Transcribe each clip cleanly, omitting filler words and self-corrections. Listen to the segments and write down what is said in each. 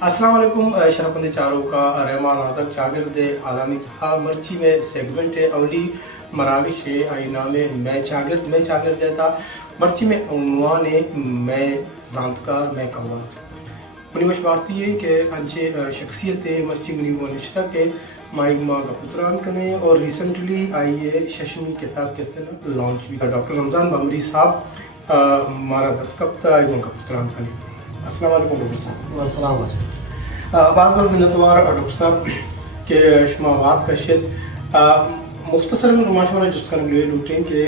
अस्सलाम वालेकुम शरफंद चारों का रहमान आजम शागिर्द आलामी था मर्ची में सेगमेंट अवली मराविश आई नाम मैं शागिर्द था मर्ची में उन्वान मैं जानकार मैं कवास मुनिवश बात ये कि अंचे शख्सियत मर्ची मुनी वो निश्ता के माई माँ का पुत्रान कने और रिसेंटली आई है शशमी किताब के इस्तेमाल लॉन्च भी डॉक्टर रमज़ान बामरी साहब हमारा दस्तकता एवं का पुत्रान कने अस्सलाम वालेकुम डॉक्टर साहब। अस्सलाम वालेकुम। बहुत मिन्नतवार डॉक्टर साहब के शुमा बात का शेद मुख्तसर माशा जिसका लूटें कि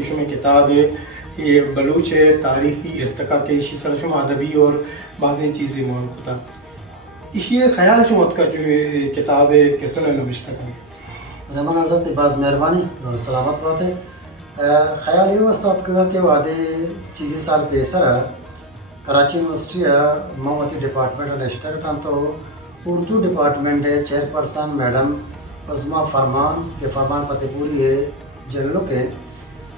इशु में किताब है ये बलूच है तारीखी इस्तका के इसी सरशुमा अदबी और बाज़ चीज़ें मौजूद होता इसी ख्याल शुमत का जो किताब है किस तरह नबिश्ता का रहमान हज़रत बाज़ मेहरबानी और सलामत बात है। ख्याल ये वस्ताद का कि वादे चीज़ें साल पेसर कराची यूनिवर्सिटी मौती डिपार्टमेंट और नश्तर तो उर्दू डिपार्टमेंट है चेयरपर्सन मैडम उस्मा फरमान ये फरमान फतेहपुरी है जनरलों के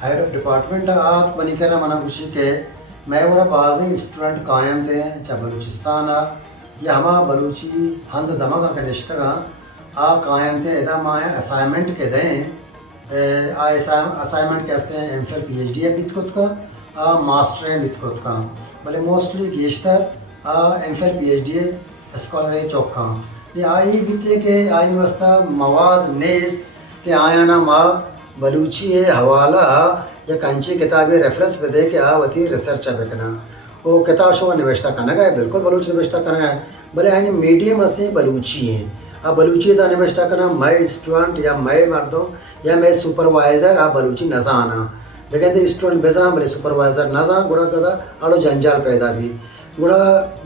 हेड ऑफ डिपार्टमेंट आत बनी कर मना खुशी के मैं वरा बाज़ स्टूडेंट कायम थे चाहे बलूचिस्तान या हमा बलूची हंद दमा का नश्तर आ कायम थे इदा माए असाइनमेंट के दें असाइनमेंट कहते हैं M Phil P H D है बितकुत का मास्टर है बितकुत का भले मोस्टली गेश्तर M Phil P H D scholar चौका ये आई बीते के आई वस्ता मवाद नेस्त के आया ना माँ बलूची है हवाला या कंची किताबें रेफरेंस पे दे के आवती रिसर्च बेकना वो किताब शो निवेशता करना है बिल्कुल बलूच निवेशता करना है भले आई मीडियम से बलूची है अब बलूची था निवेशता करना मैं स्टूडेंट या मैं मर्दों या मैं सुपरवाइज़र आ बलूची नज़ा आना लेकिन स्टूडेंट बेजा भले सुपरवाइज़र नज़ा गुड़ा कदा आड़ो जंजाल पैदा भी गुड़ा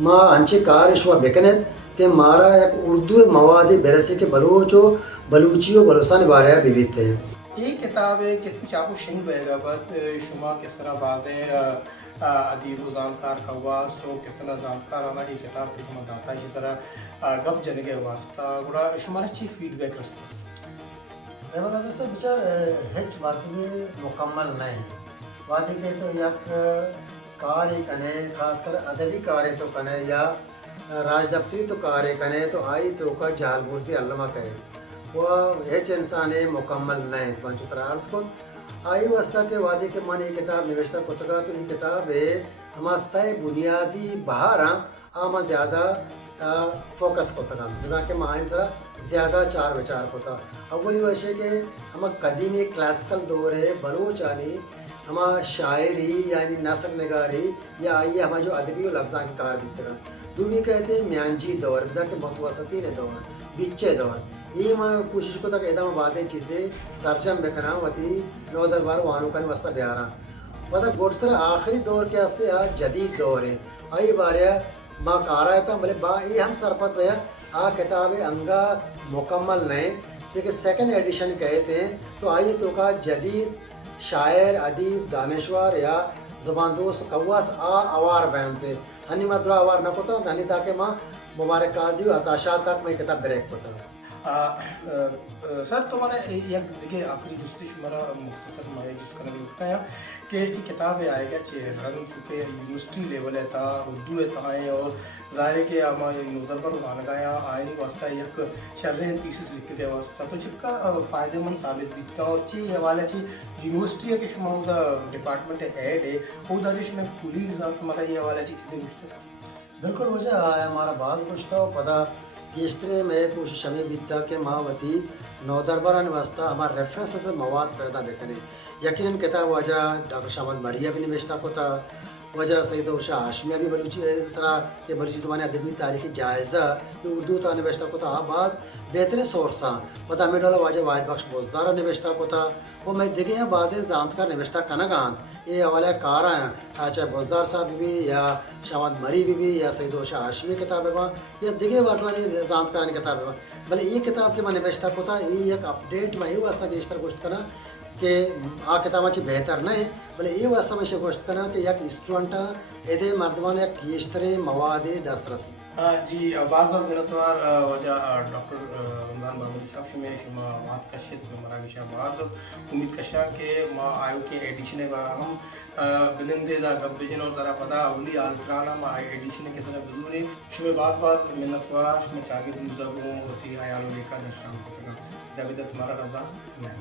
माँ अंचे कार शुआ बेकनेत के मारा एक उर्दू मवादी बेरसी के बलूचो बलूचियो बलूसान बारे विविध थे ये किताब है किस चाकू शिंग बैगावत शुमा किस तरह बाज़े अदीब जानकार कवास तो किस तरह जानकार आना ये किताब की हम दाता इस तरह गप जन के वास्ता गुड़ा शुमारा ची फीडबैक रस्ता रहमान से विचार हेच बात में मुकम्मल नहीं वादे के तो यक कार्य कने खासकर अदबी कार्य तो कने या राजदफ्तरी तो कार्य कने तो आई तो का जालबूसी अल्लामा कहे वह हेच इंसान मुकम्मल नहीं पंचुतर अर्ज को आई वस्ता के वादे के मन ये किताब निवेशता पुस्तका तो ये किताब है हमारा सही बुनियादी बाहर आमा ज़्यादा फोकस कोता जैसा कि माइन सा ज़्यादा चार विचार होता अव्वली वैसे के हम कदीमी क्लासिकल दौर है बलूचानी हम शायरी यानी नसर नगारी या आइए हम जो अदबी लफ्ज़ा की कार बीतगा दूसरी कहते हैं म्यांजी दौर जैसा कि मतवसती दौर बिच्चे दौर ये मैं कोशिश को तक एकदम बाज़ चीज़ें सरजम बेखना होती नौ दरबार वानों का वस्ता बिहारा मतलब गोडसर आखिरी दौर के हस्ते जदीद दौर है आई बारे माँ कारा था बोले बा ये हम सरपत भैया किताब अंगा मुकम्मल नहीं लेकिन सेकंड एडिशन कहते हैं तो आइए तो का जदीद शायर अदीब दानश्वर या ज़ुबान दोस्त कवास आवार बयान थे हनी मदरा आवार न कोता हनी ताकि माँ मुबारक काजी अताशा तक मैं किताब ब्रेक होता सर तुम्हारा एक देखिए आखिरी दोस्ती शुमारा मुख्तसर माया जिसका नाम लिखता है कि ये किताब आएगा चेहरन क्योंकि यूनिवर्सिटी लेवल है था उर्दू है था और ज़ाहिर है कि हमारे नोदर पर माना गया आए नहीं वास्ता एक शर्र तीसिस लिख के वास्ता तो जिसका फ़ायदेमंद साबित भी था और ची हवाले ची यूनिवर्सिटी के शुमा डिपार्टमेंट हेड है वो दादिश में पूरी एग्जाम हमारा ये हवाले ची चीज़ें बिल्कुल मुझे हमारा बाज़ गुश्ता पता इसरे में कोशिश हमें बीता के मावती नौ दरबारान वास्ता हमारा रेफरेंस से मवाद पैदा बेकने यकीनन किताब वजह डॉक्टर शामद मरिया भी निवेशता को था वजह सईद उषा हाशमिया भी बलूची इस तरह के बलूची ज़बान अदबी तारीखी जायज़ा ये उर्दू था निवेशता को था आबाज बेहतरीन सोर्सा पता हमें डोला वाजह वाहिद बख्श बोजदारा निवेशता को था वो मैं देखे हैं बाज़ जानकार निवेशता कनगान ये हवाले कार हैं चाहे बोजदार साहब भी या शामद मरी भी या सईद उषा हाशमी किताब है या दिखे वाटवानी जानकार किताब है भले ये किताब के मैं निवेशता को था ये एक अपडेट में ही वास्ता के इस तरह गोश्त करना कि किताबाची बेहतर नहीं भले ये वास्तव में गोश्त करना कि एक स्टूडेंट एदे मर्दवान एक इश्तरे मवाद दस्तरसी جی بعض منتوار وجہ ڈاکٹر رمضان بابری صاحب شما شما وات کشید مراوی شاہ بعض امید کشا کہ ما آیو کے ایڈیشن با ہم بلندے دا گب بجن اور ذرا پتا اولی آلترانا ما ایڈیشن کے سنہ بزوری شما بعض منتوار شما چاگرد مزدگوں ہوتی آیالو لیکا نشان ہوتا جاویدت مارا رضا میں